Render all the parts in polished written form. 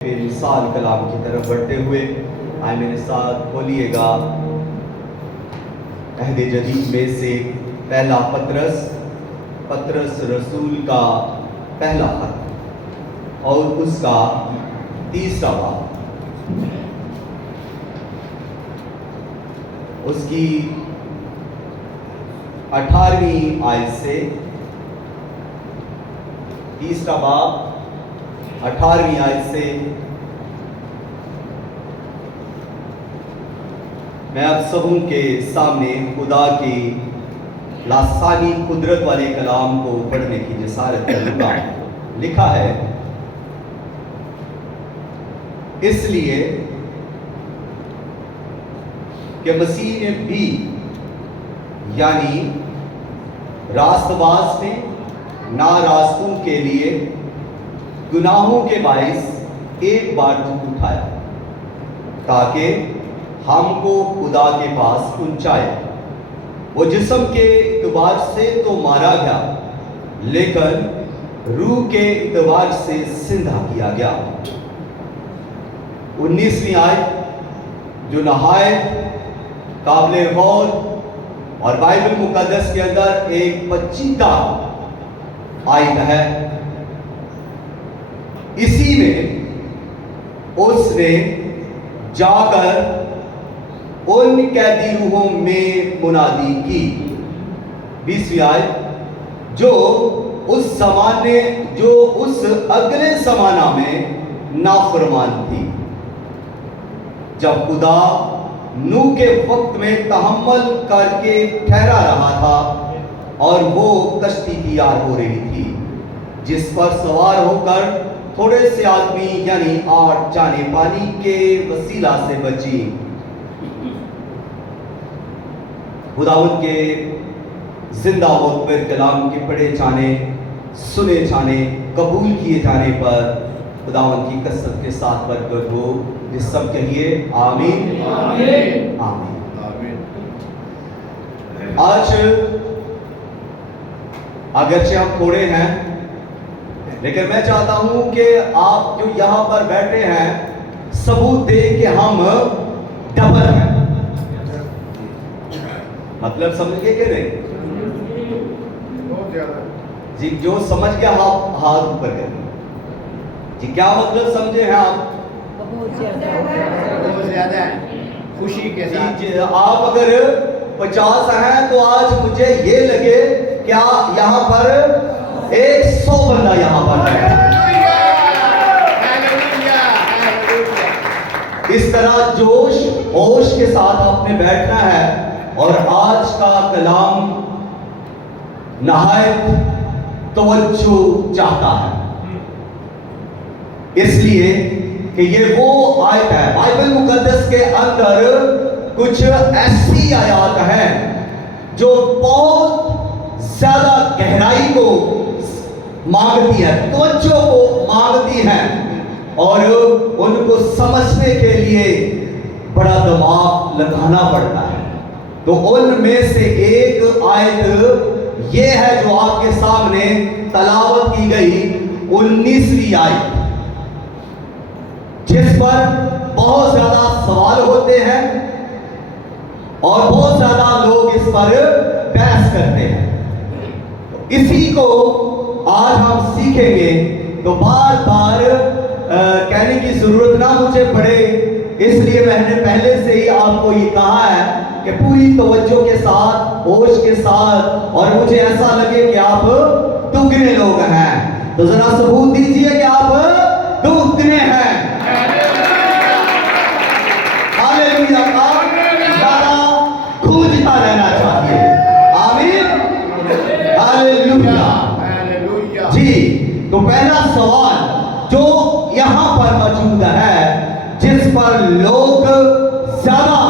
مثال کلام کی طرف بڑھتے ہوئے آئے میرے ساتھ کھولیے گا عہد جدید میں سے پہلا پطرس رسول کا پہلا خط اور اس کا تیسرا باب، اس کی 18ویں آیت سے، تیسرا باب 18ویں آیت سے میں آپ سبوں کے سامنے خدا کی لاسانی قدرت والے کلام کو پڑھنے کی جسارت کروں گا۔ لکھا ہے، اس لیے کہ مسیح نے بھی یعنی راست باز نے ناراستوں کے لیے گناہوں کے باعث ایک بار دکھ اٹھایا تاکہ ہم کو خدا کے پاس پہنچائے۔ وہ جسم کے اعتبار سے تو مارا گیا لیکن روح کے اعتبار سے زندہ کیا گیا۔ 19ویں آیت جو نہایت قابل غور اور بائبل مقدس کے اندر ایک پیچیدہ آیت ہے، اسی میں اس نے جا کر ان قیدی روحوں میں منادی کی۔ 20ویں آیت جو اس اگلے زمانہ میں نافرمان تھی، جب خدا نوح کے وقت میں تحمل کر کے ٹھہرا رہا تھا اور وہ کشتی تیار ہو رہی تھی جس پر سوار ہو کر تھوڑے سے آدمی یعنی 8 جانیں پانی کے وسیلہ سے بچی۔ خداوند کے زندہ مخبر کلام کے پڑھے جانے، سنے جانے، قبول کیے جانے پر خداوند کی کثرت کے ساتھ برکت ہو۔ جس سب کہیے آمین آمین آمین۔ آج اگرچہ ہم تھوڑے ہیں لیکن میں چاہتا ہوں کہ آپ جو یہاں پر بیٹھے ہیں ثبوت دیں کہ ہم ڈبل ہیں۔ مطلب سمجھ گئے کہ نہیں؟ جی جو سمجھ گیا ہاتھ اوپر کریں۔ جی کیا مطلب سمجھے ہیں آپ؟ بہت زیادہ خوشی کے ساتھ۔ آپ اگر 50 ہیں تو آج مجھے یہ لگے کیا یہاں پر 100 بندہ یہاں پر ہے۔ اس طرح جوش ہوش کے ساتھ آپ نے بیٹھنا ہے اور آج کا کلام نہایت توجہ چاہتا ہے، اس لیے کہ یہ وہ آیت ہے بائبل مقدس کے اندر کچھ ایسی آیات ہیں جو بہت زیادہ گہرائی کو مانگتی ہے، توجہ کو مانگتی ہیں اور ان کو سمجھنے کے لیے بڑا دماغ لگانا پڑتا ہے۔ تو ان میں سے ایک آیت یہ ہے جو آپ کے سامنے تلاوت کی گئی 19ویں آیت، جس پر بہت زیادہ سوال ہوتے ہیں اور بہت زیادہ لوگ اس پر بحث کرتے ہیں۔ اسی کو آج ہم سیکھیں گے، تو بار بار کہنے کی ضرورت نہ مجھے پڑے، اس لیے میں نے پہلے سے ہی آپ کو یہ کہا ہے کہ پوری توجہ کے ساتھ، ہوش کے ساتھ، اور مجھے ایسا لگے کہ آپ دگنے لوگ ہیں تو ذرا ثبوت دیجئے کہ آپ دگنے ہیں۔ ہاللیلویا کا زیادہ گونجتا رہنا چاہیے۔ آمین ہاللیلویا۔ جی تو پہلا سوال جو یہاں پر موجود ہے، جس پر لوگ زیادہ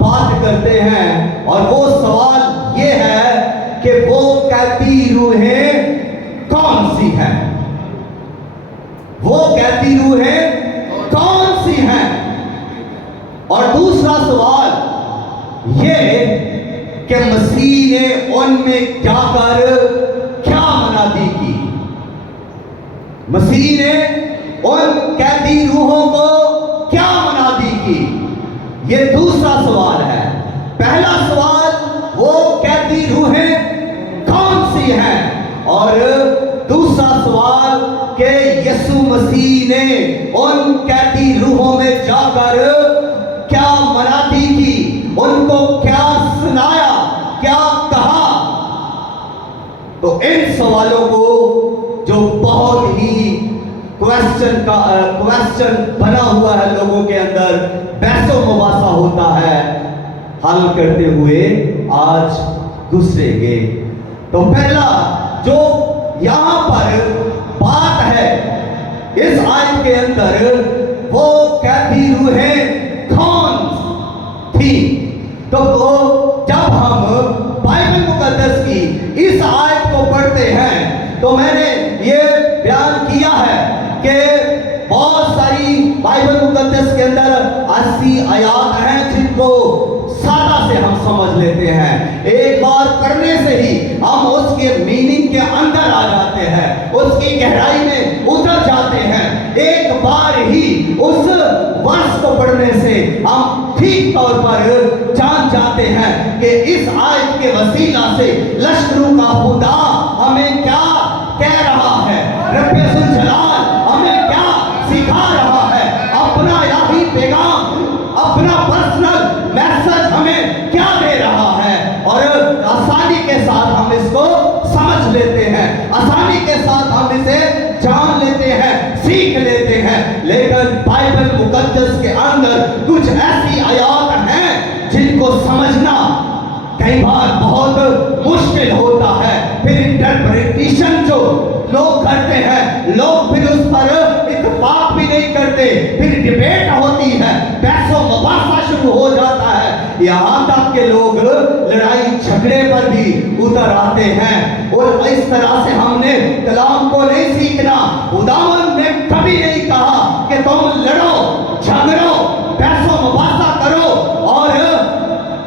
بات کرتے ہیں، اور وہ سوال یہ ہے کہ وہ قیدی روحیں کون سی ہیں؟ وہ قیدی روحیں کون سی ہیں؟ اور دوسرا سوال یہ کہ مسیح نے ان میں جا کر کیا منادی کی؟ مسیح نے ان قیدی روحوں یہ دوسرا سوال ہے. پہلا سوال وہ قیدی روحیں کون سی ہیں, اور دوسرا سوال کہ یسوع مسیح نے ان قیدی روحوں میں جا کر کیا منادی کی, ان کو کیا سنایا, کیا کہا. تو ان سوالوں کو جو بہت ہی کویسچن بنا ہوا ہے لوگوں کے اندر, بحث و مباحثہ ہوتا ہے, حل کرتے ہوئے آج گزریں گے. تو پہلا جو یہاں پر بات ہے اس آیت کے اندر, وہ قیدی روحیں کون تھی. تو جب ہم بائبل مقدس کی اس آیت کو پڑھتے ہیں تو میں نے یہ بیان کیا ہے کہ بہت ساری بائبل مقدس کے اندر 80 آیات ہیں جن کو سادہ سے ہم سمجھ لیتے ہیں. ایک بار پڑھنے سے ہی ہم اس کے میننگ کے اندر آ جاتے ہیں, اس کی گہرائی میں اتر جاتے ہیں. ایک بار ہی اس ورس کو پڑھنے سے ہم ٹھیک طور پر جان جاتے ہیں کہ اس آیت کے وسیلہ سے لشکروں کا خدا ہمیں کیا کہہ رہا ہے, رب ذوالجلال ہمیں کیا سکھا رہا ہے, اپنا الہی پیغام, اپنا پرسنل میسج ہمیں کیا دے رہا ہے. اور آسانی کے ساتھ ہم اس کو سمجھ لیتے ہیں, آسانی کے ساتھ ہم اسے جان لیتے ہیں, سیکھ لیتے ہیں. لیکن بائبل مقدس کے اندر کچھ ایسی آیات ہیں جن کو سمجھنا کئی بار بہت مشکل ہوتا ہے. پھر انٹرپریٹیشن جو لوگ کرتے ہیں, لوگ پھر اس پر اتفاق بھی نہیں کرتے, پھر ڈیبیٹ ہوتی ہے, بحث و مباحثہ شروع ہو جاتا ہے, یہاں تک کہ لوگ لڑائی جھگڑے پر بھی اتر آتے ہیں. اور اس طرح سے ہم نے کلام کو نہیں سیکھنا. خداوند نے کبھی نہیں کہا کہ تم لڑو, جھگڑو, بحث و مباحثہ کرو اور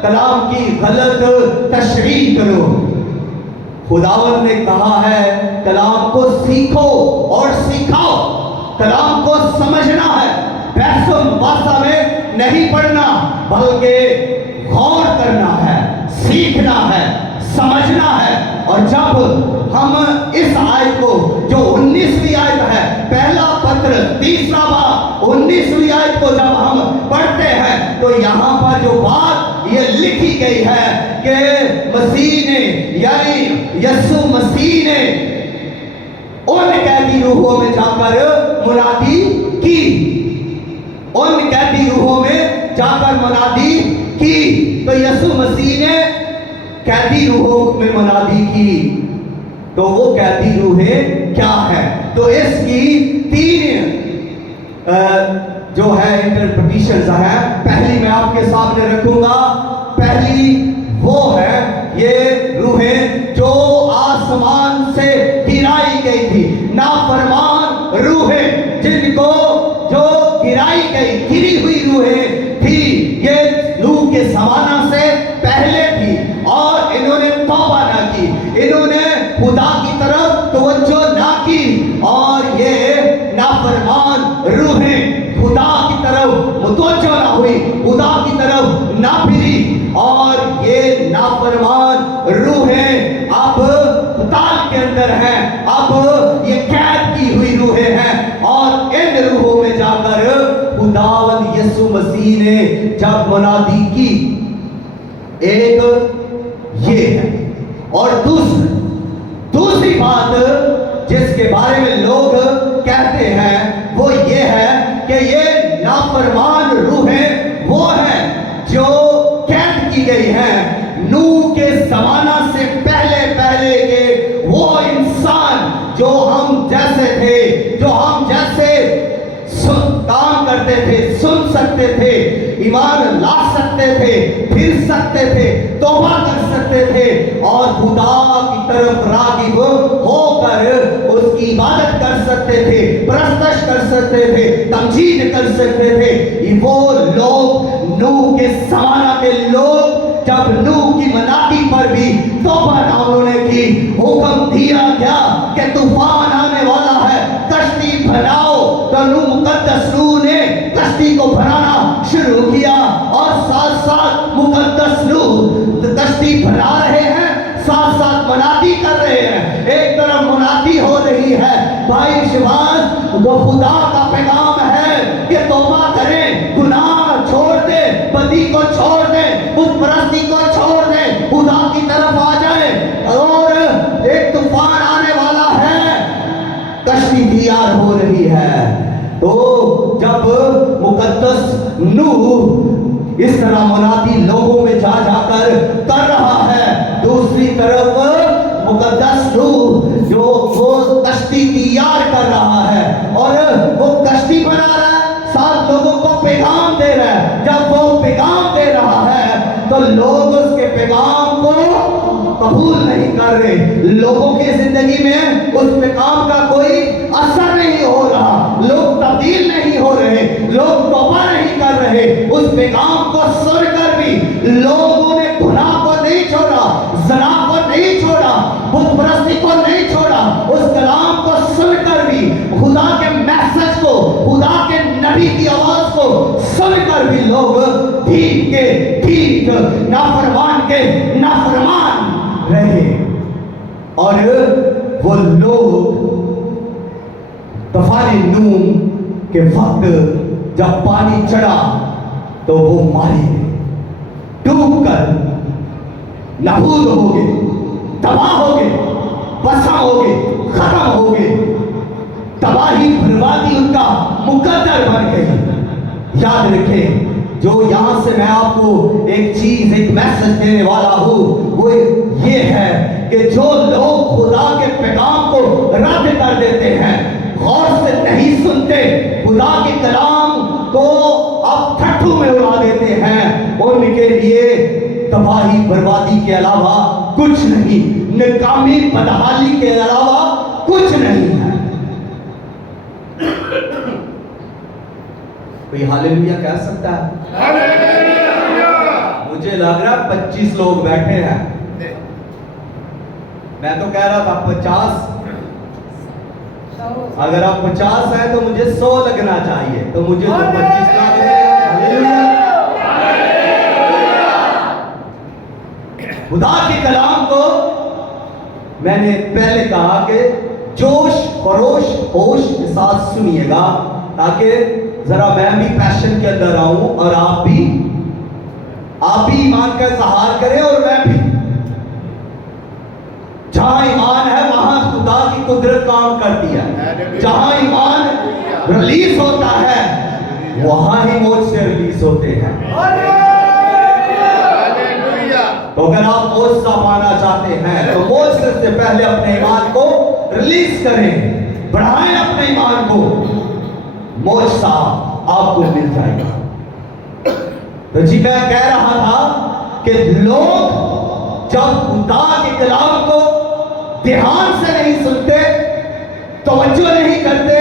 کلام کی غلط تشریح کرو. خداوند نے کہا ہے کلام کو سیکھو اور سکھاؤ, کلام کو سمجھنا ہے, بحث و مباحثہ میں نہیں پڑھنا, بلکہ غور کرنا ہے, سیکھنا ہے, سمجھنا ہے. اور جب ہم اس آیت کو جو 19ویں آیت ہے, پہلا پتر تیسرا باب 19ویں آیت کو جب ہم پڑھتے ہیں تو یہاں پر جو بات یہ لکھی گئی ہے کہ مسیح نے, یعنی یسوع مسیح نے ان قیدی روحوں میں جا کر منادی کی, ان قیدی روحوں میں جا کر منادی کی. تو یسوع مسیح نے قیدی روحوں میں منادی کی, تو وہ قیدی روحیں کیا ہیں؟ تو اس کی 3 جو ہے انٹرپریٹیشنز ہیں. پہلی میں آپ کے سامنے رکھوں گا. پہلی وہ ہے یہ روحیں جو آسمان سے گرائی گئی تھی, نافرمان روحیں جن کو جو گرائی گئی, گری ہوئی روحیں تھی. یہ نوح کے زمانہ سے پہلے تھی اور انہوں نے توبہ نہ کی, انہوں نے خدا کی طرف توجہ نہ کی, اور یہ نافرمان روحیں خدا کی طرف متوجہ نہ ہوئی, خدا کی طرف نہ پھری, اور یہ نافرمان روحیں اب پتال کے اندر ہیں, اب یہ قید کی ہوئی روحیں ہیں. اور ان روحوں میں جا کر خداوند یسوع مسیح نے جب منادی کی, ایک یہ ہے. اور دوسری بات جس کے بارے میں لوگ کہتے ہیں وہ یہ ہے کہ یہ نافرمان روحیں وہ ہیں جو قید کی گئی ہیں نوح کے زمانہ سے پہلے کے وہ انسان جو ہم جیسے تھے, جو ہم جیسے کام کرتے تھے, سن سکتے تھے, ایمان لا سکتے تھے, پھر سکتے تھے, توبہ کر سکتے تھے, اور خدا کی طرف راغب ہو کر اس کی عبادت کر سکتے تھے, پرستش کر سکتے تھے, تمجید کر سکتے تھے. وہ لوگ نوح کے زمانہ کے لوگ جب نوح کی منادی پر بھی توبہ نہ انہوں نے کی, حکم دیا گیا کہ طوفان آنے والا ہے, کشتی بناؤ, تو نوح مقدس روح نے कश्ती को बनाना शुरू किया और साथ साथ मुकद्दस रूह कश्ती बना रहे हैं, साथ साथ मुनादी कर रहे हैं। एक तरफ मुनादी हो रही है, भाई शिवाज वो खुदा का पैगाम है कि तौबा करें, गुनाह छोड़ दे, बदी को छोड़ दे, बुत परस्ती को छोड़ दे, खुदा की तरफ आ जाए। और एक तूफान आने वाला है, कश्ती तैयार हो रही है। तो जब मुकद्दस नूह इस तरह मुनादी लोगों में जा जाकर कर रहा है, दूसरी तरफ मुकद्दस नूह जो वो कश्ती तैयार कर रहा है और वो कश्ती बना रहा है, साथ लोगों को पैगाम दे रहा है। जब वो पैगाम दे रहा है तो लोग उसके पैगाम को कबूल नहीं कर रहे, लोगों की जिंदगी में उस पैगाम का कोई असर नहीं हो रहा, लोग तब्दील नहीं हो रहे, लोग तौबा नहीं कर रहे। उस पैगाम को सुनकर भी लोगों ने गुनाह को नहीं छोड़ा, ज़ना को नहीं छोड़ा, बुत परस्ती को नहीं छोड़ा। उस कलाम को सुनकर भी, खुदा के मैसेज को, खुदा के नबी की आवाज को सुनकर भी लोग ठीक के ठीक, नाफरमान के नाफरमान रहे। और वो लोग तूफान नूह के वक्त जब पानी चढ़ा तो वो मारे गए, डूब कर नाबूद हो गए, तबाह हो गए, बसा हो गए, खत्म हो गए। तबाही बर्बादी उनका मुकद्दर बन गई। याद रखें, जो यहां से मैं आपको एक चीज, एक मैसेज देने वाला हूं, वो ये है कि जो लोग खुदा के पैगाम को रद्द कर देते हैं, गौर से नहीं सुनते, खुदा के कलाम को अब ठट्ठू में उड़ा देते हैं, उनके लिए तबाही बर्बादी के अलावा कुछ नहीं, नाकामी बदहाली के अलावा कुछ नहीं है। कोई हालेलुया कह सकता है? मुझे लग रहा 25 लोग बैठे हैं, मैं तो कह रहा था 50। अगर आप 50 हैं तो मुझे 100 लगना चाहिए, तो मुझे तो 25 लग गए। खुदा के कलाम को मैंने पहले कहा कि जोश खरोश होश के साथ सुनिएगा, ताकि जरा मैं भी पैशन के अंदर आऊं और आप भी ईमान का इज़हार करें और मैं भी। जहां ईमान है वहां खुदा की कुदरत काम करती है, जहां ईमान रिलीज होता है वहां ही मौज से रिलीज होते हैं। तो अगर आप मौज सा पाना चाहते हैं तो मौज से पहले अपने ईमान को रिलीज करें, बढ़ाएं अपने ईमान को, मौज सा आपको मिल जाएगा। तो जी मैं कह रहा था कि लोग जब खुदा के कलाम को ध्यान से नहीं सुनते, तवज्जो नहीं करते,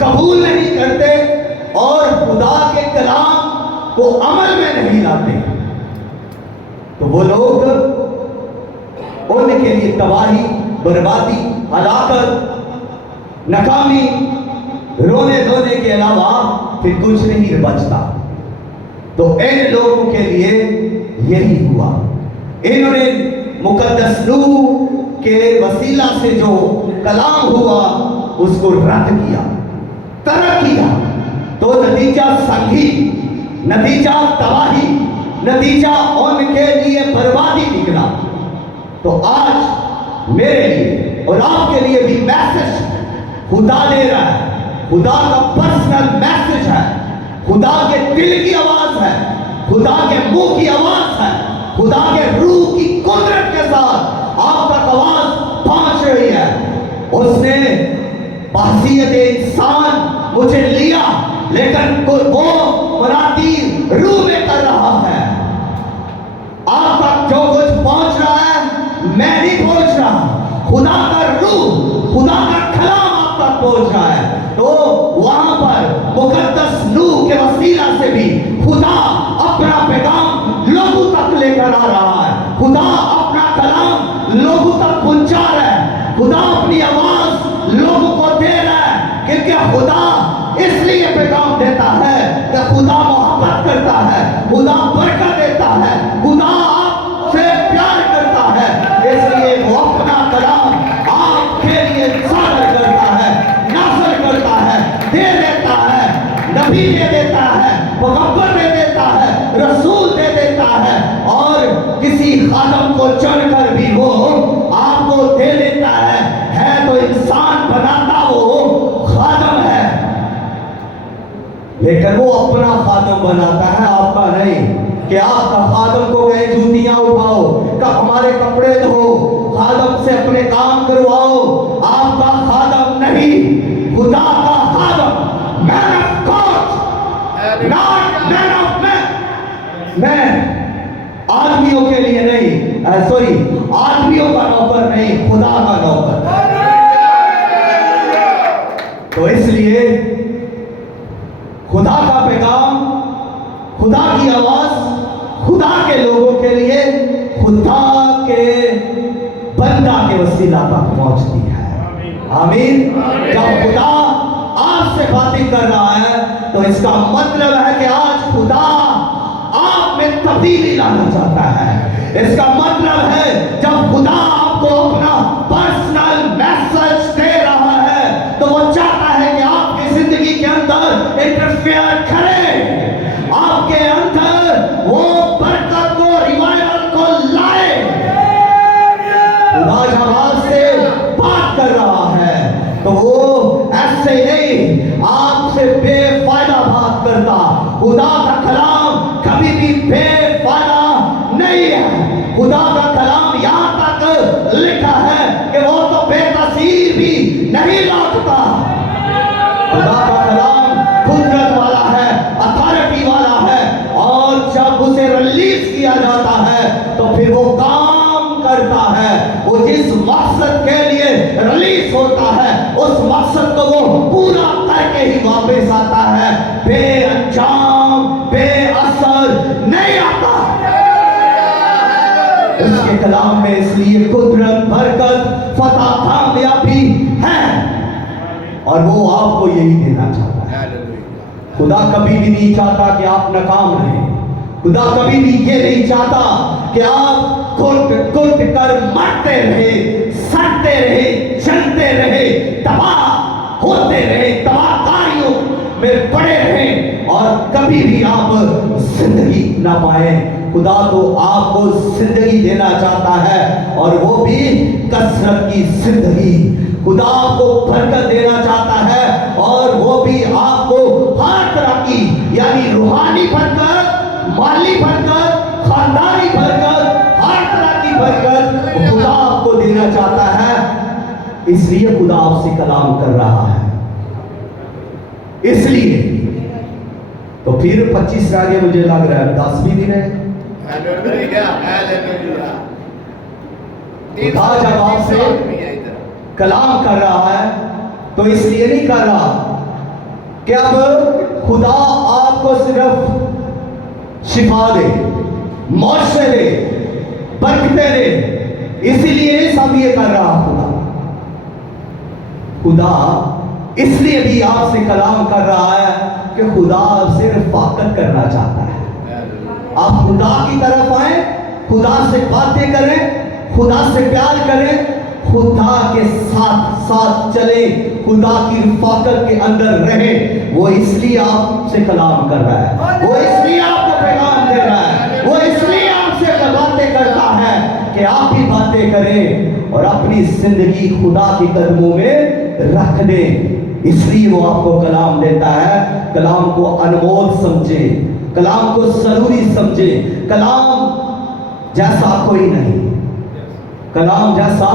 कबूल नहीं करते और खुदा के कलाम को अमल में नहीं लाते, तो वो लोग, उनके लिए तबाही, बर्बादी, हलाकत, नाकामी, रोने धोने के अलावा फिर कुछ नहीं बचता। तो इन लोगों के लिए यही हुआ, इन्होंने मुकद्दस नूह के वसीला से जो कलाम हुआ उसको रद्द किया, तरक किया, तो नतीजा संगी, नतीजा तबाही, नतीजा उनके लिए बर्बादी निकला। तो आज मेरे लिए और आपके लिए भी मैसेज खुदा दे रहा है, खुदा का पर्सनल मैसेज है, खुदा के दिल की आवाज है, खुदा के मुंह की आवाज है, खुदा के रूह की कुदरत के साथ आप तक आवाज पहुंच रही है। उसने बहसीयत इंसान मुझे लिया, लेकिन वो मुरादी रूह में कर रहा है। आप तक जो कुछ पहुंच रहा है मैं नहीं पहुंच रहा, खुदा का रूह, खुदा का कलाम आप तक पहुंच रहा है। तो वहां पर मुकद्दस नूह के वसीला से भी खुदा अपना पैगाम लोगों तक लेकर आ रहा है, खुदा अपना कलाम लोगों तक पहुंचा रहा है, खुदा अपनी आवाज लोगों को दे रहा है, क्योंकि खुदा इसलिए पैगाम देता है नबी दे देता है, पैगंबर दे देता है, रसूल दे देता है, और किसी खादम को चुनकर भी वो आपको दे देता है तो इंसान बनाता वो खादम है, लेकिन वो अपना खादम बनाता है, आपका नहीं। कि आपका खादम को गए जूतियां उठाओ, कब हमारे कपड़े धो, खादम से अपने काम करवाओ, आपका खादम नहीं, खुदा का खादम, man of God, not man of man, आदमियों के लिए नहीं, सॉरी, आदमियों का नौकर नहीं, खुदा का नौकर। तो इसलिए खुदा का पैगाम, खुदा की आवाज खुदा के लोगों के लिए, खुदा के बंदा के वसीला तक पहुंचती है। आमीन। जब खुदा आपसे बातें कर रहा है तो इसका मतलब है कि आज खुदा आप में तब्दीली लाना चाहता है। इसका मतलब है जब खुदा आपको अपना पर्सनल मैसेज दे रहा है तो वो चाहता है कि आपकी जिंदगी के अंदर इंटरफेयर करे, आपके अंदर वो बरकत को, रिवाइवल को लाए। खुदा जब आपसे बात कर रहा है तो वो ऐसे नहीं आपसे बेफायदा बात करता। खुदा का कलाम कभी भी बेफायदा नहीं है। खुदा का कलाम यहाँ तक लिखा है कि वो तो बेतसीर भी नहीं लौटता। खुदा का कलाम कुदरत वाला है, अथॉरिटी वाला है, और जब उसे रिलीज किया जाता है तो फिर वो काम करता है। वो जिस मकसद के लिए रिलीज होता है उस मकसद को वो पूरा करके ही वापस आता है, बेअंजाम बेअसर नहीं आता। उसके कलाम में इसलिए कुदरत, बरकत, फतह, कामयाबी है, और वो आपको यही देना चाहता है। खुदा कभी भी नहीं चाहता कि आप नाकाम रहें। खुदा कभी भी ये नहीं चाहता कि आप घुट कर मरते रहे, सड़ते रहे, जलते रहे, तबाह होते रहे, तबाहकारियों में पड़े रहे और कभी भी आप जिंदगी ना पाए। खुदा तो आपको जिंदगी देना चाहता है, और वो भी कसरत की जिंदगी। खुदा आपको बरकत देना चाहता है, और वो भी आपको हर तरह की, यानी रूहानी बरकत, माली बरकत, खानदानी बरकत, हर तरह की बरकत खुदा आपको देना चाहता है। इसलिए खुदा आपसे कलाम कर रहा है। इसलिए तो फिर 25 आगे मुझे लग रहा है 10 भी दिन है। खुदा जब आपसे कलाम कर रहा है तो इसलिए नहीं कर रहा कि अब खुदा आपको सिर्फ शिफा दे, मौजे दे, बरकतें दे, इसीलिए सब ये कर रहा खुदा इसलिए भी आपसे कलाम कर रहा है कि खुदा आपसे रफ़ाकत करना चाहता है। आप खुदा की तरफ आए, खुदा से बातें करें, खुदा से प्यार करें, खुदा के साथ साथ चले, खुदा की रफ़ाकत के अंदर रहे। वो इसलिए आपसे कलाम कर रहा है, वो इसलिए आपको पैगाम दे रहा है, वो इसलिए आपसे बातें करता है कि आप भी बातें करें और अपनी जिंदगी खुदा के कदमों में रख दें। इसलिए वो आपको कलाम देता है। कलाम को अनमोल समझे, कलाम को जरूरी समझे। कलाम जैसा कोई नहीं, कलाम जैसा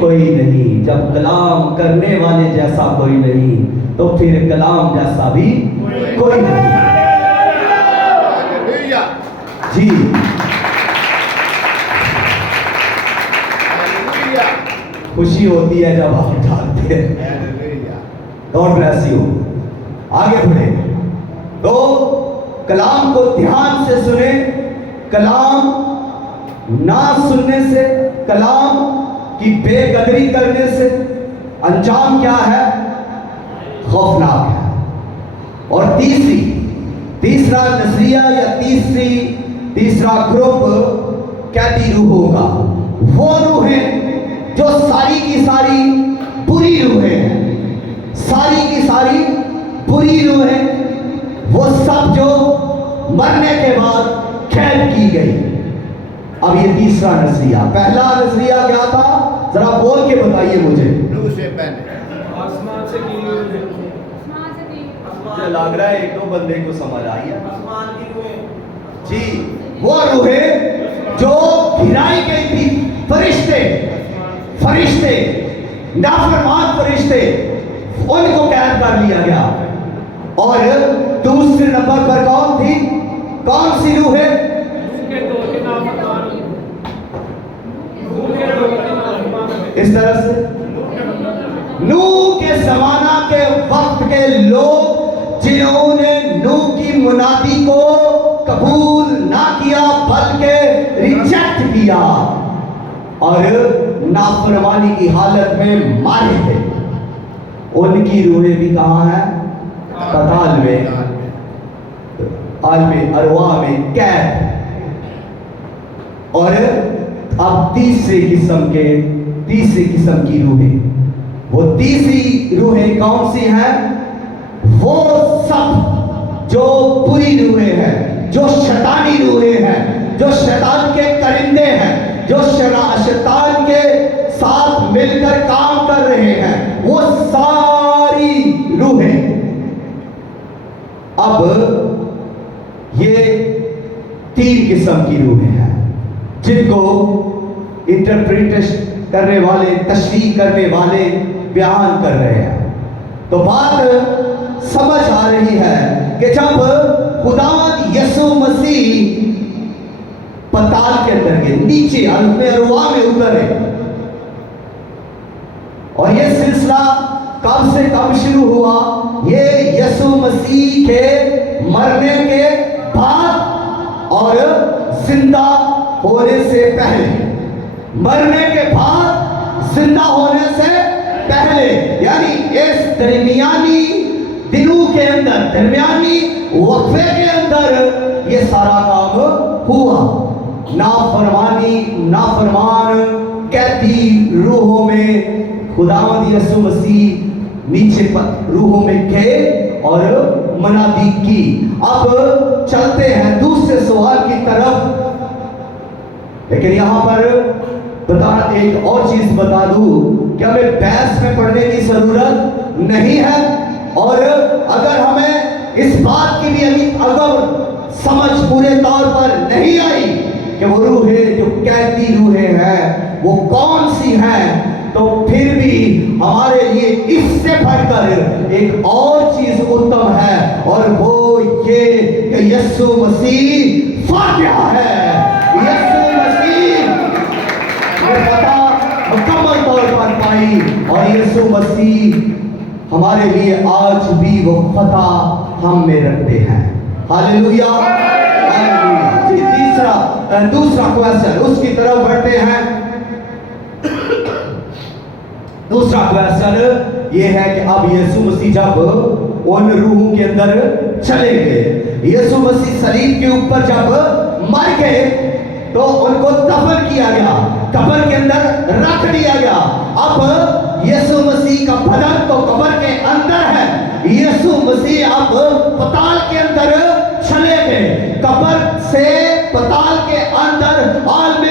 कोई नहीं। जब कलाम करने वाले जैसा कोई नहीं तो फिर कलाम जैसा भी कोई नहीं। जी, खुशी होती है जब आप डालते हैं। God bless you. आगे बढ़े तो कलाम को ध्यान से सुने। कलाम ना सुनने से, कलाम की बेकदरी करने से अंजाम क्या है? खौफनाक है। और तीसरा नजरिया या तीसरा ग्रुप कैदी रूह होगा। वो रूहें जो सारी की सारी बुरी रूहें हैं, सारी की सारी बुरी रूहें وہ سب جو مرنے کے بعد قید کی گئی. اب یہ تیسرا نظریہ. پہلا نظریہ کیا تھا؟ ذرا بول کے بتائیے مجھے. روح سے پہلے آسمان سے کی ہوئی ہے. مجھے لگ رہا ہے ایک دو بندے کو سمجھ آئی ہے. آسمان کی روحیں. جی وہ روحیں جو گرائی گئی تھی. فرشتے نافرمان فرشتے ان کو قید کر لیا گیا. اور دوسرے نمبر پر کون تھی؟ کون سی روح ہے؟ اس طرح سے نوح کے زمانہ کے وقت کے لوگ جنہوں نے نوح کی منادی کو قبول نہ کیا بلکہ ریجیکٹ کیا اور نافرمانی کی حالت میں مارے تھے، ان کی روحیں بھی کہاں ہیں؟ پتال میں، عالم ارواح میں قید. اور اب تیسری قسم کی روحیں. وہ تیسری روحیں کون سی ہیں؟ وہ سب جو بری روحیں ہیں، جو شیطانی روحیں ہیں، جو شیطان کے کرندے ہیں، جو شیطان کے ساتھ مل کر کام کر رہے ہیں، وہ ساری روحیں. اب یہ تین قسم کی روحیں ہیں جن کو انٹرپریٹیشن کرنے والے، تشریح کرنے والے بیان کر رہے ہیں. تو بات سمجھ آ رہی ہے کہ جب خداوند یسوع مسیح پتال کے اندر گئے، نیچے عالم ارواح میں اترے، اور یہ سلسلہ کب سے کب شروع ہوا؟ یہ یسوع مسیح کے مرنے کے بعد اور زندہ ہونے سے پہلے. مرنے کے بعد زندہ ہونے سے پہلے، یعنی اس درمیانی دنوں کے اندر، درمیانی وقفے کے اندر یہ سارا کام ہوا. نافرمان قیدی روحوں میں خداوند یسوع مسیح نیچے روحوں میں گئے اور منادی کی. اب چلتے ہیں دوسرے سوال کی طرف، لیکن یہاں پر ایک اور چیز بتا دوں کہ ہمیں بحث میں پڑھنے کی ضرورت نہیں ہے. اور اگر ہمیں اس بات کی بھی اگر سمجھ پورے طور پر نہیں آئی کہ وہ روحیں جو قیدی روحیں ہیں وہ کون سی ہیں، تو پھر بھی ہمارے لیے اس سے بڑھ کر ایک اور چیز اتم ہے، اور وہ یہ کہ یسوع مسیح فاتحہ ہے. یسوع مسیح وہ فتح مکمل طور پر پائی، اور یسوع مسیح ہمارے لیے آج بھی وہ فتح ہم میں رکھتے ہیں. Hallelujah, hallelujah. جی دوسرا کویسچن، اس کی طرف بڑھتے ہیں. دوسرا کویسچن یہ ہے کہ اب یسوع مسیح جب ان روحوں کے اندر چلے گئے، یسوع مسیح صلیب کے اوپر جب مر گئے تو ان کو دفن کیا گیا، قبر کے اندر رکھ دیا گیا. اب یسوع مسیح کا بدن تو قبر کے اندر ہے، یسوع مسیح اب پتال کے اندر چلے گئے. قبر سے پتال کے اندر عالم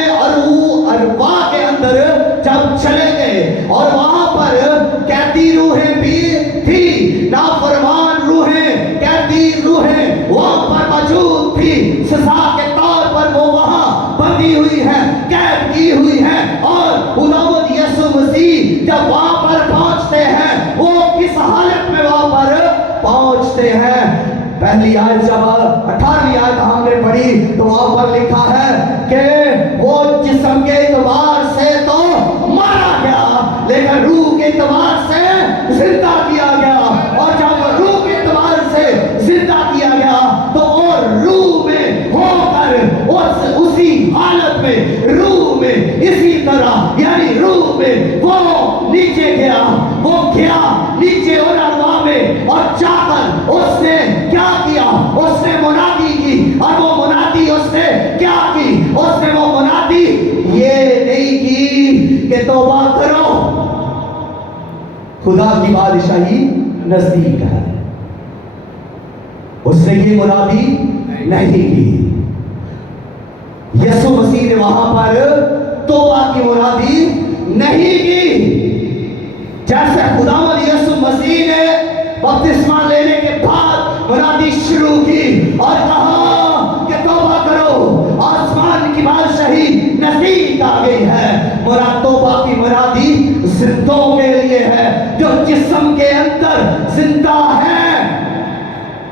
ارواح کے اندر جب چلے گئے، اور وہاں پر قیدی روحیں بھی تھی، نافرمان روحیں، قیدی روحیں وہاں پر موجود تھی. سزا کے طور پر وہ وہاں بندھی ہوئی ہے، قید کی ہوئی ہے. اور خداوند یسوع مسیح جب وہاں پر پہنچتے ہیں، وہ کس حالت میں وہاں پر پہنچتے ہیں؟ پہلی آیت جب 18ویں آیت ہم نے پڑھی تو وہاں پر لکھا ہے کہ وہ جسم کے اعتبار سے تو مارا گیا لیکن روح کے اعتبار سے زندہ کیا گیا. اور جب روح کے اعتبار سے زندہ کیا گیا تو اور روح میں ہو کر اسی حالت میں، روح میں اسی طرح، یعنی روح میں وہ نیچے گیا، وہ گیا نیچے اور ارواح میں، اور جا کر اس نے کیا کیا؟ اس نے منادی کی. اور وہ منادی اس نے کیا کی؟ اس نے وہ منادی یہ نہیں کی کہ توبہ کرو، خدا کی بادشاہی نزدیک ہے. उसने ये मुनादी नहीं की। यीशु मसीह ने वहां पर तौबा की मुनादी नहीं की। जैसे खुदावंद यीशु मसीह ने बपतिस्मा लेने के बाद मुनादी शुरू की और कहा कि तौबा करो, आसमान की बादशाही नजदीक आ गई है। तौबा की मुनादी जिंदों के लिए है, जो जिस्म के अंदर जिंदा है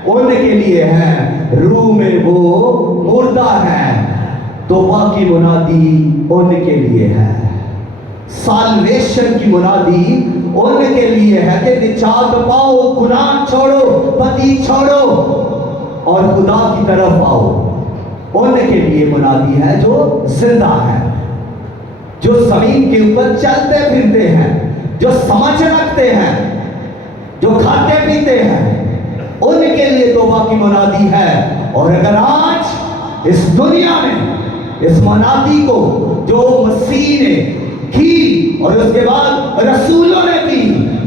उनके लिए है, रूह में वो मुर्दा है। तौबा की मुनादी उनके लिए है, साल्वेशन की मुनादी उनके लिए है कि निजात पाओ, गुनाह छोड़ो, पति छोड़ो और खुदा की तरफ आओ। उनके लिए मुनादी है जो जिंदा है, जो जमीन के ऊपर चलते फिरते हैं, जो समझ रखते हैं, जो खाते पीते हैं, उनके लिए तौबा की मुनादी है। और अगर आज इस दुनिया में इस मुनादी को जो मसीह ने की और उसके बाद रसूलों ने की,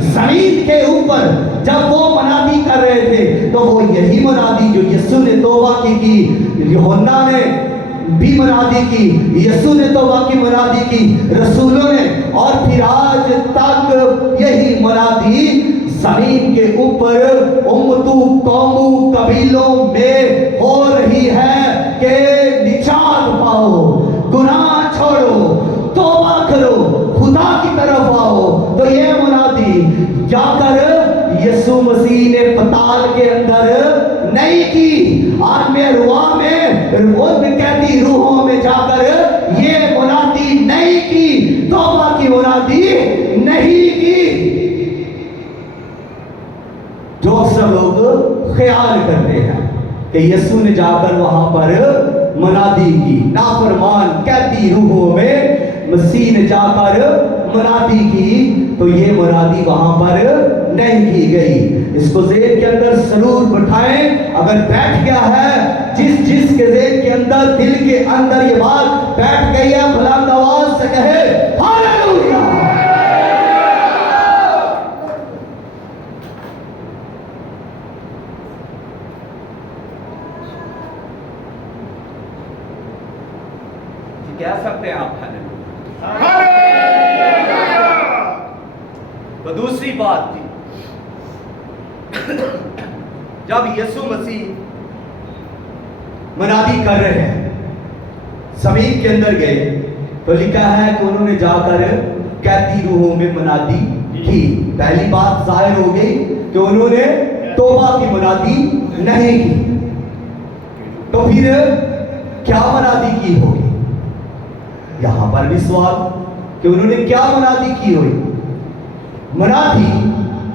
जमीन के ऊपर जब वो मुनादी कर रहे थे तो वो यही मुनादी जो यीशु ने तौबा की, यूहन्ना ने भी मुनादी की, यीशु ने तौबा की मुनादी की, रसूलों ने, और फिर आज तक यही मुनादी जमीन के ऊपर उम्मतों, कौमों, कबीलों में हो रही है कि निजात पाओ, गुनाह छोड़ो, तौबा करो, खुदा की तरफ आओ। तो ये मुनादी जाकर यीशु मसीह ने पताल के अंदर नहीं की, आत्मीय रुआ में उन कैदी रूहों में जाकर ये मुनादी नहीं की, तौबा की मुनादी नहीं की। जो अक्सर लोग ख्याल करते हैं कि यीशु ने जाकर वहां पर मुनादी की, नाफरमान कैदी रूहों में मसीह ने जाकर मुनादी की, तो ये मुनादी वहां पर नहीं की गई। इसको ज़हन के अंदर जरूर बिठाएं। अगर बैठ गया है, जिस के ज़हन के अंदर, दिल के अंदर ये बात बैठ गई है, बुलंद आवाज से कहे हालेलुया। कह सकते हैं आप हालेलुया। तो दूसरी बात थी, जब यीशु मसीह मुनादी कर रहे हैं, जमीन के अंदर गए, तो लिखा है कि उन्होंने जाकर कैदी रूहों में मुनादी की। पहली बात जाहिर हो गई कि उन्होंने तौबा की मुनादी नहीं की। तो फिर क्या मुनादी की होगी? यहां पर भी सवाल कि उन्होंने क्या मुनादी की हुई? मुनादी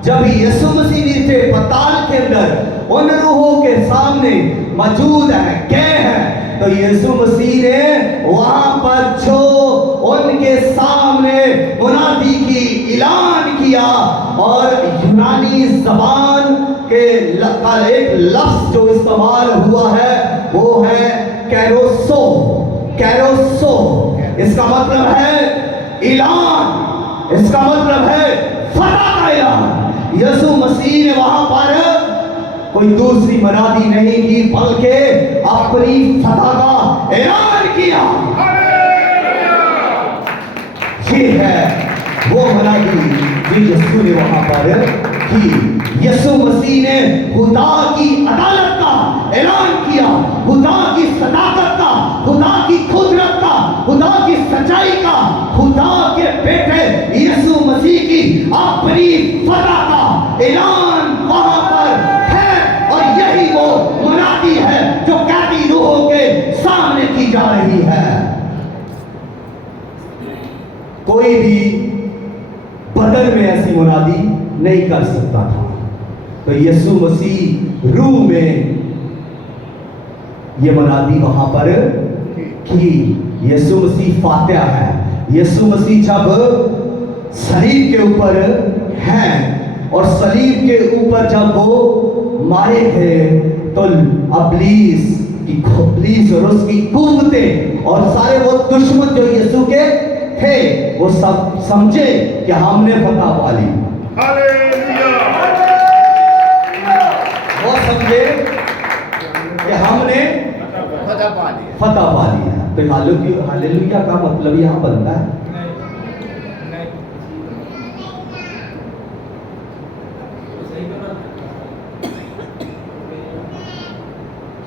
जब यीशु मसीह नीचे पताल के अंदर उन रूहों के सामने मौजूद है, गए हैं, तो यीशु मसीह ने वहां पर जो उनके सामने मुनादी की, ऐलान किया, और यूनानी जबान के एक लफ्ज जो इस्तेमाल हुआ है वो है कैरोसो। कैरोसो इसका मतलब है ऐलान, इसका मतलब है फतह का ऐलान। यीशु मसीह ने वहां पर कोई दूसरी मुनादी नहीं की, बल्कि अपनी फतह का ऐलान किया। ये है वो मुनादी जो यीशु ने वहां पर की। यीशु मसीह ने खुदा की अदालत का ऐलान किया, खुदा की सदाकत का, खुदा की कुदरत का, खुदा की सच्चाई का, खुदा के बेटे यीशु मसीह की अपनी फतह का ऐलान वहां पर है। और यही वो मुनादी है जो कैदी रूहों के सामने की जा रही है। कोई भी बदल में ऐसी मुनादी नहीं कर सकता था। तो यीशु मसीह रूह में ये मुनादी वहां पर की। यीशु मसीह फातिहा है। यीशु मसीह जब सलीब के ऊपर हैं और सलीब के ऊपर जब वो मारे थे, तो इब्लीस और उसकी कुव्वतें और सारे वो दुश्मन जो यीशु के थे, वो सब समझे कि हमने फतह पा ली। वो समझे فتح پا لی ہے. تو ہاللویا کا مطلب یہاں بنتا ہے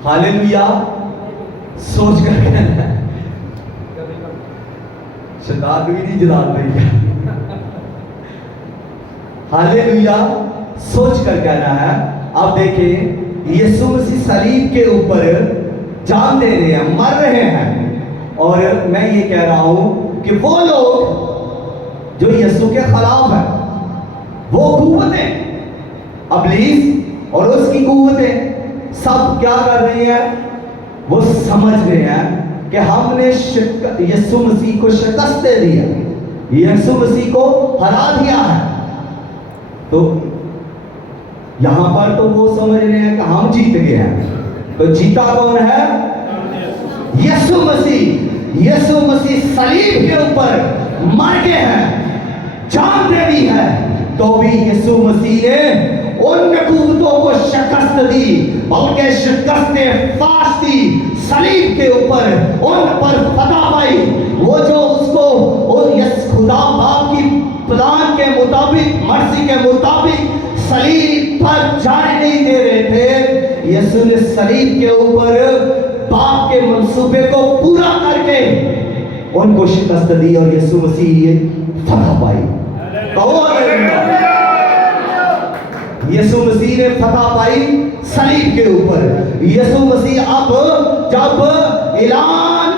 ہاللویا سوچ کر کہنا ہے. شیطان بھی نہیں جلال رہی ہے. ہاللویا سوچ کر کہنا ہے. اب دیکھیں یسوع مسیح صلیب کے اوپر جان دے رہے ہیں, مر رہے ہیں, اور میں یہ کہہ رہا ہوں کہ وہ لوگ جو یسوع کے خلاف ہیں, وہ قوتیں, ابلیس اور اس کی قوتیں سب کیا کر رہی ہیں؟ وہ سمجھ رہے ہیں کہ ہم نے یسوع مسیح کو شکست دے دیا, یسوع مسیح کو ہرا دیا ہے. تو یہاں پر تو وہ سمجھ رہے ہیں کہ ہم جیت گئے ہیں. تو جیتا کون ہے؟ یسوع مسیح. یسوع مسیح صلیب کے اوپر مر گئے ہیں, جان دے دی ہے, تو بھی یسوع مسیح نے ان قوتوں کو شکست دی, بلکہ شکست فاش دی صلیب کے اوپر, ان پر فتح پائی. وہ جو اس کو خدا باپ کی پلان کے مطابق, مرضی کے مطابق صلیب پر جانے نہیں دے رہے تھے, یسوع نے صلیب کے اوپر باپ کے منصوبے کو پورا کر کے ان کو شکست دی, اور یسوع مسیح یہ فتح پائی. یسوع مسیح نے فتح پائی صلیب کے اوپر. یسوع مسیح اب جب اعلان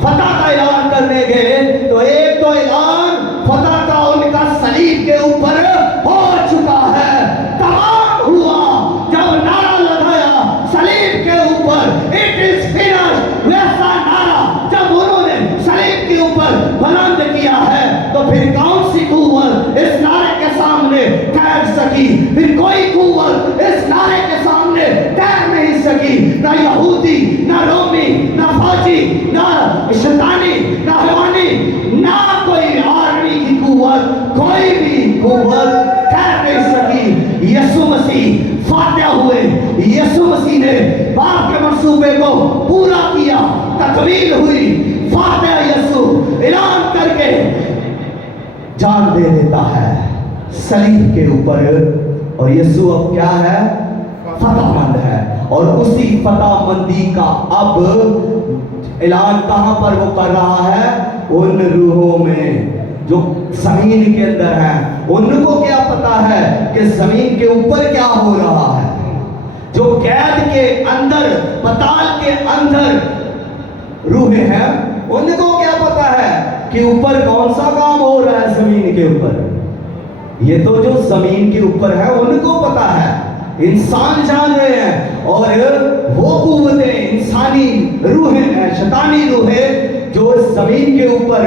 فتح کا اعلان کرنے گئے, تو ایک تو اعلان فتح کا ان کا صلیب کے اوپر ہو چکا ہے, تمام ہوا. جب نعرہ لگایا صلیب کے اوپر اٹ از فنشڈ, ویسا نعرہ جب انہوں نے صلیب کے اوپر بلند کیا ہے, تو پھر کون سی قوت اس نعرے کے سامنے ٹھہر سکی؟ پھر کوئی قوت اس نعرے کے سامنے ٹھہر نہیں سکی. نہ یہودی, نہ رومی, نہ فوجی, نہ شیطانی, نہ حیوانی, نہ کوئی آرمی کی قوت, کوئی بھی قوت ٹھہر نہیں سکی. یسوع مسیح فاتح ہوئے, یسوع مسیح نے باپ کے منصوبے کو پورا کیا, تکمیل ہوئی. فاتح یسوع اعلان کر کے جان دے دیتا ہے صلیب کے اوپر, اور یسوع اب کیا ہے؟ فتح مند ہے. اور اسی فتح مندی کا اب اعلان کہاں پر وہ کر رہا ہے؟ ان روحوں میں جو زمین کے اندر ہیں. ان کو کیا پتا ہے کہ زمین کے اوپر کیا ہو رہا ہے؟ جو قید کے اندر, پتال کے اندر روحیں ہیں, ان کو کیا پتا ہے کہ اوپر کون سا کام ہو رہا ہے زمین کے اوپر؟ یہ تو جو زمین کے اوپر ہے ان کو پتا ہے, انسان جان رہے ہیں. اور وہ قوتیں, انسانی روحیں, شیطانی روحیں جو اس زمین کے اوپر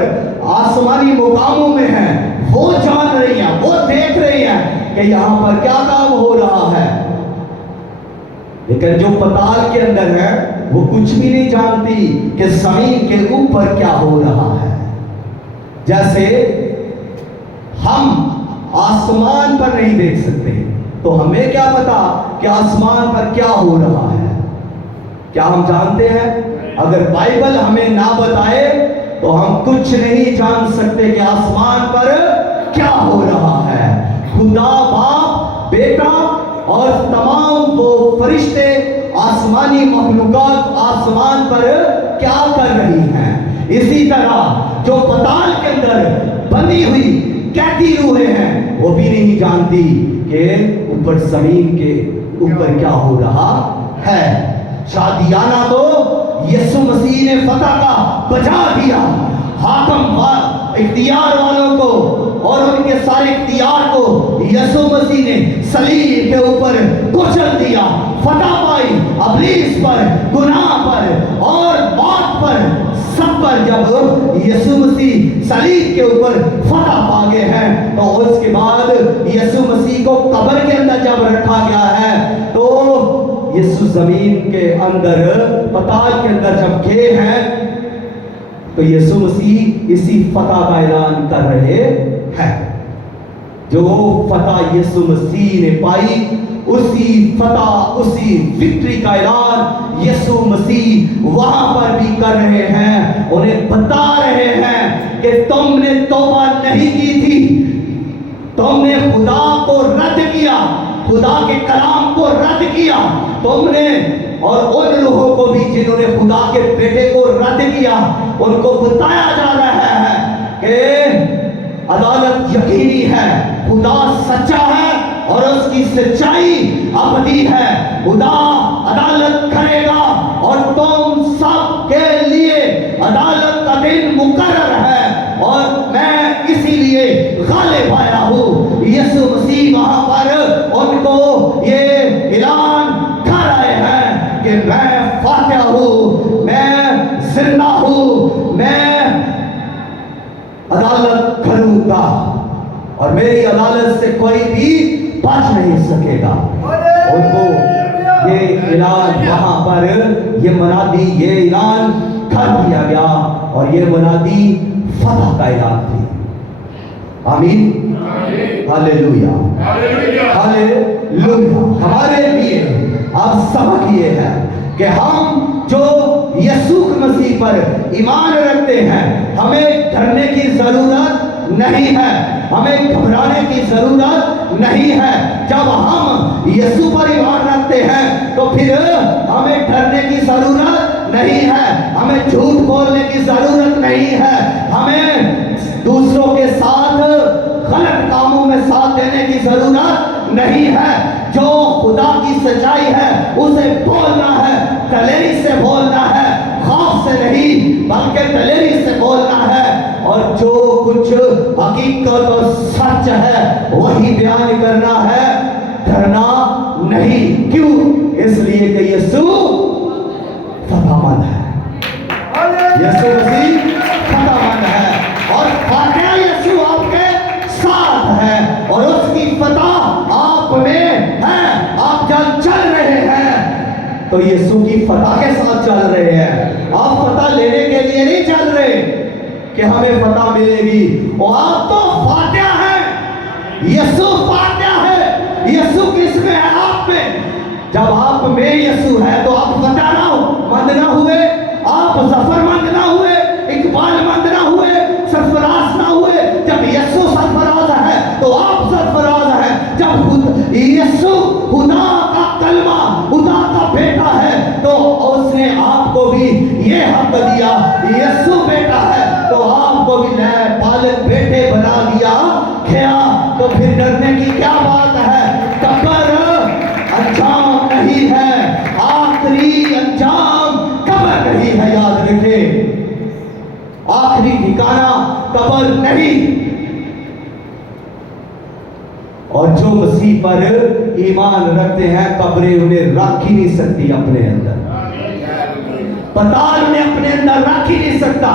آسمانی مقاموں میں ہیں, وہ جان رہی ہیں, وہ دیکھ رہی ہیں کہ یہاں پر کیا کام ہو رہا ہے. لیکن جو پتال کے اندر ہے وہ کچھ بھی نہیں جانتی کہ زمین کے اوپر کیا ہو رہا ہے. جیسے ہم آسمان پر نہیں دیکھ سکتے, تو ہمیں کیا پتا کہ آسمان پر کیا ہو رہا ہے؟ کیا ہم جانتے ہیں؟ اگر بائبل ہمیں نہ بتائے تو ہم کچھ نہیں جان سکتے کہ آسمان پر کیا ہو رہا ہے. خدا باپ, بیٹا اور تمام وہ فرشتے, آسمانی مخلوقات آسمان پر کیا کر رہی ہیں. اسی طرح جو پتال کے اندر بندی ہوئی قیدی روحیں ہیں, وہ بھی نہیں جانتی کہ اوپر زمین کے اوپر کیا ہو رہا ہے. شادیانہ تو یسوع مسیح نے فتح کا بجا دیا. حاکم اختیار والوں کو اور ان کے سارے اختیار کو یسوع مسیح نے صلیب کے اوپر کچل دیا. فتح پائی ابلیس پر, گناہ پر اور موت پر, سب پر. جب یسوع مسیح صلیب کے اوپر فتح پا گئے ہیں, تو اس کے بعد یسوع مسیح کو قبر کے اندر جب رکھا گیا ہے, تو یسوع زمین کے اندر, پتال کے اندر جب گئے ہیں, تو یسوع مسیح اسی فتح کا اعلان کر رہے ہیں. जो फतह यीशु मसीह ने पाई, उसी फतह, उसी विक्ट्री का ऐलान यीशु मसीह वहां पर भी कर रहे हैं। उन्हें बता रहे हैं कि तुमने तौबा नहीं की थी, तुमने खुदा को रद्द किया, खुदा के कलाम को रद्द किया तुमने, और उन लोगों को भी जिन्होंने खुदा के बेटे को रद्द किया, उनको बताया जा रहा है कि अदालत यकीनी है, खुदा सच्चा है और उसकी सच्चाई अबदी है। खुदा अदालत करेगा और तुम सब के लिए अदालत का दिन मुकर्रर है, और मैं इसीलिए गालिब आया हूँ। यीशु मसीह वहां पर उनको ये ऐलान कर रहे हैं कि मैं फातिहा हूँ, मैं जिंदा हूँ, मैं अदालत करूंगा और मेरी अदालत से कोई भी बच नहीं सकेगा। उनको ये ऐलान वहां पर ये मुनादी, ये ऐलान कर दिया गया, और ये मुनादी फतह का ऐलान थी। आमीन, हालेलुया, हालेलुया। हमारे लिए अब सबक ये है कि हम जो यीशु मसीह पर ईमान रखते हैं, हमें डरने की जरूरत नहीं है, हमें घबराने की जरूरत नहीं है। जब हम यीशु पर ईमान रखते हैं तो फिर हमें डरने की जरूरत नहीं है, हमें झूठ बोलने की जरूरत नहीं है, हमें दूसरों के साथ गलत कामों में साथ देने की जरूरत नहीं है। जो खुदा की सच्चाई है उसे बोलना है, दलेरी से बोलना है, खौफ से नहीं बल्कि दलेरी से बोलना है, और जो कुछ हकीकत और सच है वही बयान करना है, डरना नहीं। क्यों? इसलिए कि यीशु फतहमंद है, यीशु मसीह फतहमंद है, और फातिहा यीशु आपके साथ है, और उसकी फतह आप में है। आप जब चल रहे हैं तो यीशु की फतह के साथ चल रहे हैं। आप फतह लेने के लिए नहीं चल रहे कि हमें फतह मिलेगी, और आप तो फातिहा है, यीशु फातिहा है। यीशु किस में है? आप में। जब आप में यीशु है तो आप फतहमंद ना हुए, आप जफरमंद ना हुए, इकबालमंद ना हुए, सरफराज ना हुए। जब यीशु सरफराज है तो आप सरफराज हैं। जब यीशु खुदा का कलमा, खुदा का बेटा है, तो उसने आपको भी ये हक दिया, यीशु बेटा है तो आपको भी पालन बेटे बना दिया गया। तो फिर डरने की क्या बात है? कब्र अंजाम नहीं है, आखिरी अंजाम कब्र नहीं है, याद रखें, आखिरी ठिकाना कब्र नहीं। और जो मसीह पर ईमान रखते हैं, कब्रें उन्हें रख ही नहीं सकती अपने अंदर, पाताल उन्हें अपने अंदर रख ही नहीं सकता,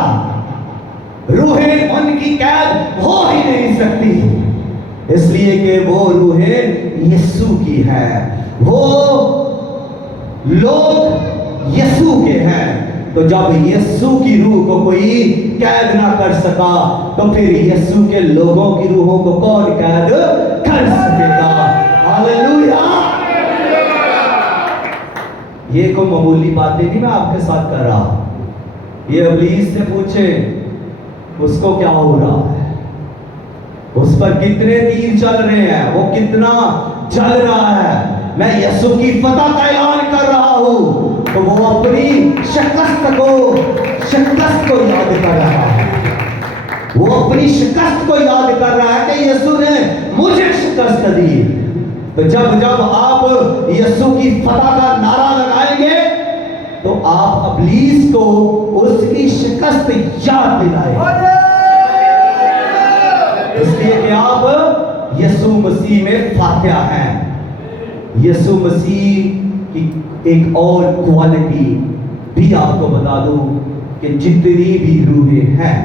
रूहें उनकी कैद हो ही नहीं सकती, इसलिए कि वो रूहें यीशु की है, वो लोग यीशु के हैं। तो जब यीशु की रूह को कोई कैद ना कर सका, तो फिर यीशु के लोगों की रूहों को कौन कैद कर सकेगा? हालेलुया। ये कोई मामूली बातें नहीं मैं आपके साथ कर रहा। ये इब्लीस से पूछे उसको क्या हो रहा है, उस पर कितने तीर चल रहे हैं, वो कितना चल रहा है। मैं यीशु की फतह का ऐलान कर रहा हूं, तो वो अपनी शिकस्त को याद कर रहा है, वो अपनी शिकस्त को याद कर रहा है कि यीशु ने मुझे शिकस्त दी। तो जब जब आप यीशु की फतह का नारा लगाएंगे तो आप इब्लीस को उसकी शिकस्त याद दिलाएंगे, इसलिए कि आप यीशु मसीह में फातिहा हैं। यीशु मसीह की एक और क्वालिटी भी आपको बता दूं कि जितनी भी रूहें हैं,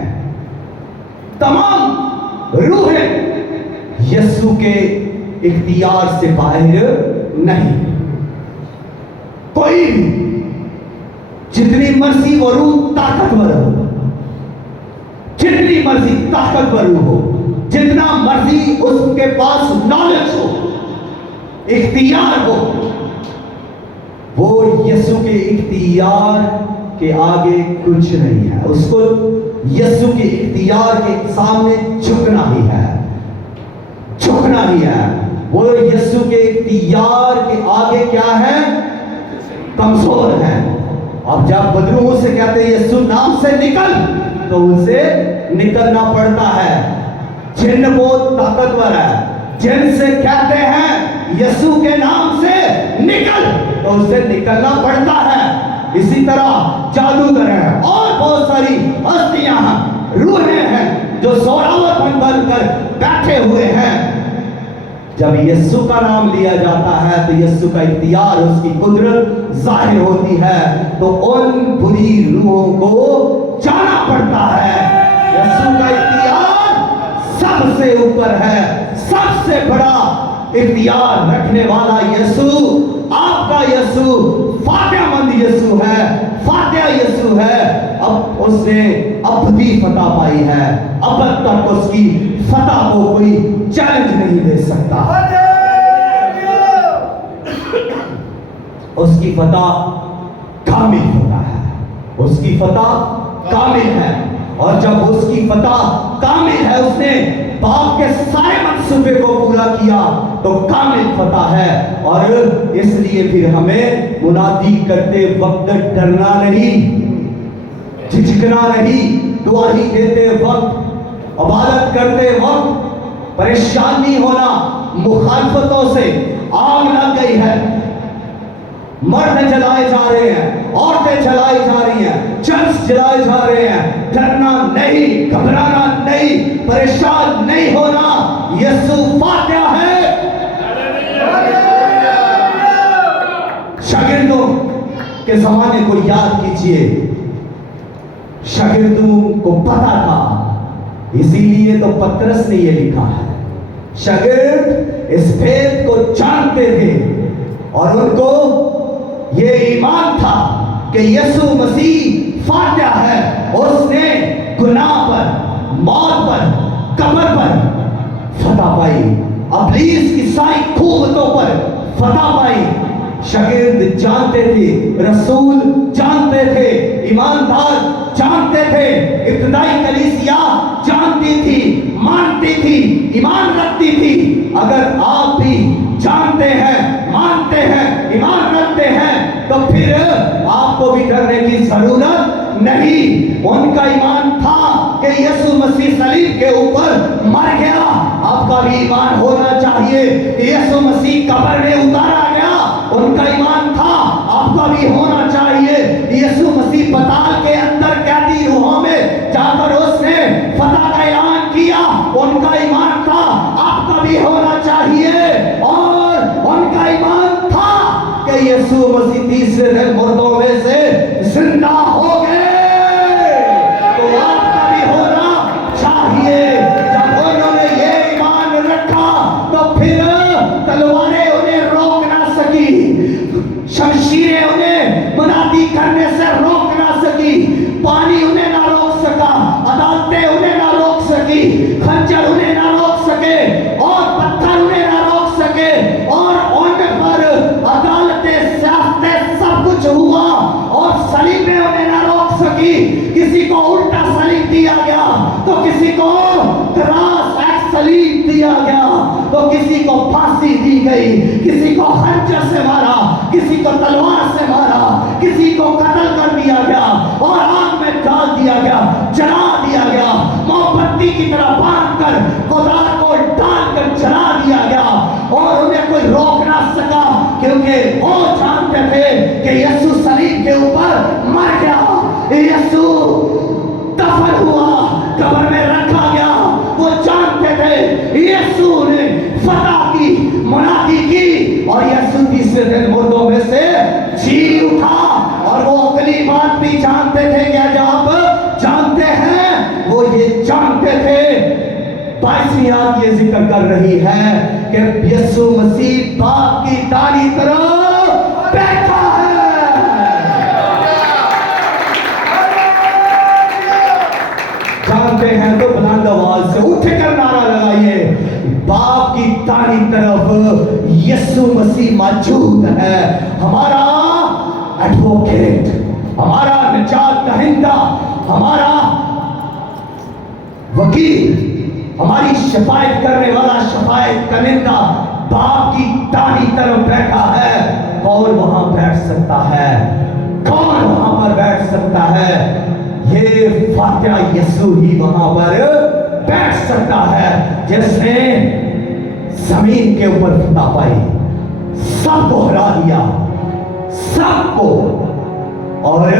तमाम रूहें यीशु के इख्तियार से बाहर नहीं। कोई भी जितनी मर्जी वो रूह ताकतवर हो, जितनी मर्जी ताकतवर हो, जितना मर्जी उसके पास नॉलेज हो, इख्तियार हो, वो यीशु के इख्तियार के आगे कुछ नहीं है। उसको यीशु के इख्तियार के सामने झुकना ही है, झुकना ही है। वो यीशु के इख्तियार के आगे क्या है? कमजोर है। अब जब बदरूह से कहते हैं यीशु नाम से निकल, तो उसे निकलना पड़ता है। जिन बहुत ताकतवर है, जिनसे कहते हैं यीशु के नाम से निकल, तो उसे निकलना पड़ता है। इसी तरह जादूगर है और बहुत सारी हस्तियां हैं, रूहें हैं जो सोरावरपन बनकर बैठे हुए हैं। जब यीशु का नाम लिया जाता है तो यीशु का इख्तियार, उसकी कुदरत जाहिर होती है। तो उन बुरी रूहों को जाना पड़ता है। यीशु का इख्तियार सबसे ऊपर है, सबसे बड़ा इख्तियार रखने वाला यीशु, आपका यीशु फातेहमंद यीशु है, फातेह यीशु है। अब उसने अबदी फतह पाई है, अब तक उसकी फतह को कोई चैलेंज नहीं दे सकता। उसकी फतह कामिल होता है, उसकी फतह कामिल है। और जब उसकी फतह कामिल है, उसने बाप के सारे मंसूबे को पूरा किया, तो कामिल फतह है। और इसलिए फिर हमें मुनादी करते वक्त डरना नहीं, झिझकना नहीं, दुआही देते वक्त, इबादत करते वक्त परेशान नहीं होना। मुखालफतों से आग लग गई है, मर्द जलाए जा रहे हैं, औरतें जलाई जा रही हैं, चर्च जलाए जा रहे हैं। डरना नहीं, घबराना नहीं, परेशान नहीं होना। यीशु फातेह है। शागिर्दों के जमाने को याद कीजिए, शागिर्दों को पता था, इसीलिए तो पतरस ने ये लिखा है। शागिर्द इस भेद को जानते थे और उनको ये ईमान था कि यीशु मसीह फातेह है। उसने गुनाह पर, मौत पर, कब्र पर फतह पाई, इब्लीस की सारी खूबतों पर फतह पाई। शागिर्द जानते थे, रसूल जानते थे, ईमानदार जानते थे, इब्तिदाई कलीसिया जानती थी, मानती थी, ईमान रखती थी। अगर आप भी जानते हैं, मानते हैं, ईमान रखते हैं, तो फिर आपको भी डरने की जरूरत नहीं। उनका ईमान था कि यीशु मसीह सलीब के ऊपर मर गया। आपका भी ईमान होना चाहिए कि यीशु मसीह कब्र में उतारा गया। उनका ईमान था, आपका भी होना चाहिए। यीशु मसीह पताल के अंदर कैदी रूहों में जाकर उसने फतह का ऐलान किया। उनका ईमान था, आपका भी होना चाहिए। और उनका ईमान था कि यीशु मसीह तीसरे दिन मुर्दों में से जिंदा हो गए, तो आपका भी होना चाहिए। जब उन्होंने ये ईमान रखा, तो फिर तलवारें उन्हें रोक ना सकी, शमशीरें उन्हें मुनादी करने से रोक ना सकी, पानी उन्हें ना रोक सका, अदालतें उन्हें ना रोक सकी, खंजर उन्हें ना रोक सके, और पत्थर उन्हें ना रोक सके, और उन पर अदालतें, सियासतें, सब कुछ हुआ, और सलीबें उन्हें ना रोक सकी। किसी को उल्टा सलीब दिया गया, तो किसी को क्रॉस सलीब दिया गया, तो किसी को फांसी दी गई, किसी को खंजर से मारा, किसी को तलवार से मारा, किसी को कत्ल कर दिया गया और आग में डाल दिया गया, जला दिया गया, मोमबत्ती की तरह बांध कर कोदार को डालकर जला दिया गया। और उन्हें कोई रोक ना सका, क्योंकि वो जानते थे कि यीशु सलीब के ऊपर मर गया, यीशु दफन हुआ, कब्र में रखा गया। वो जानते थे यीशु ने फतह की, मुनादी की, और यीशु तीसरे दिन मुर्दों में से जी उठा। और वो अगली बात भी जानते थे, क्या जो आप जानते हैं, वो ये जानते थे, 22वीं आयत ये जिक्र कर रही है कि यीशु मसीह बाप की दाहिनी तरफ बैठा है। जानते हैं तो बुलंद आवाज से उठकर नारा लगाइए। यीशु मसीह मौजूद है, हमारा एडवोकेट, हमारा निजात दहिंदा, हमारा वकील, हमारी शफायत करने वाला, शफायत कनिंदा बाप की दाहिनी तरफ बैठा है। कौन वहां बैठ सकता है? कौन वहां पर बैठ सकता है? ये फातिहा यीशु ही वहां पर बैठ सकता है, जिसने जमीन के ऊपर फतह पाई, सबको हरा दिया, सबको, और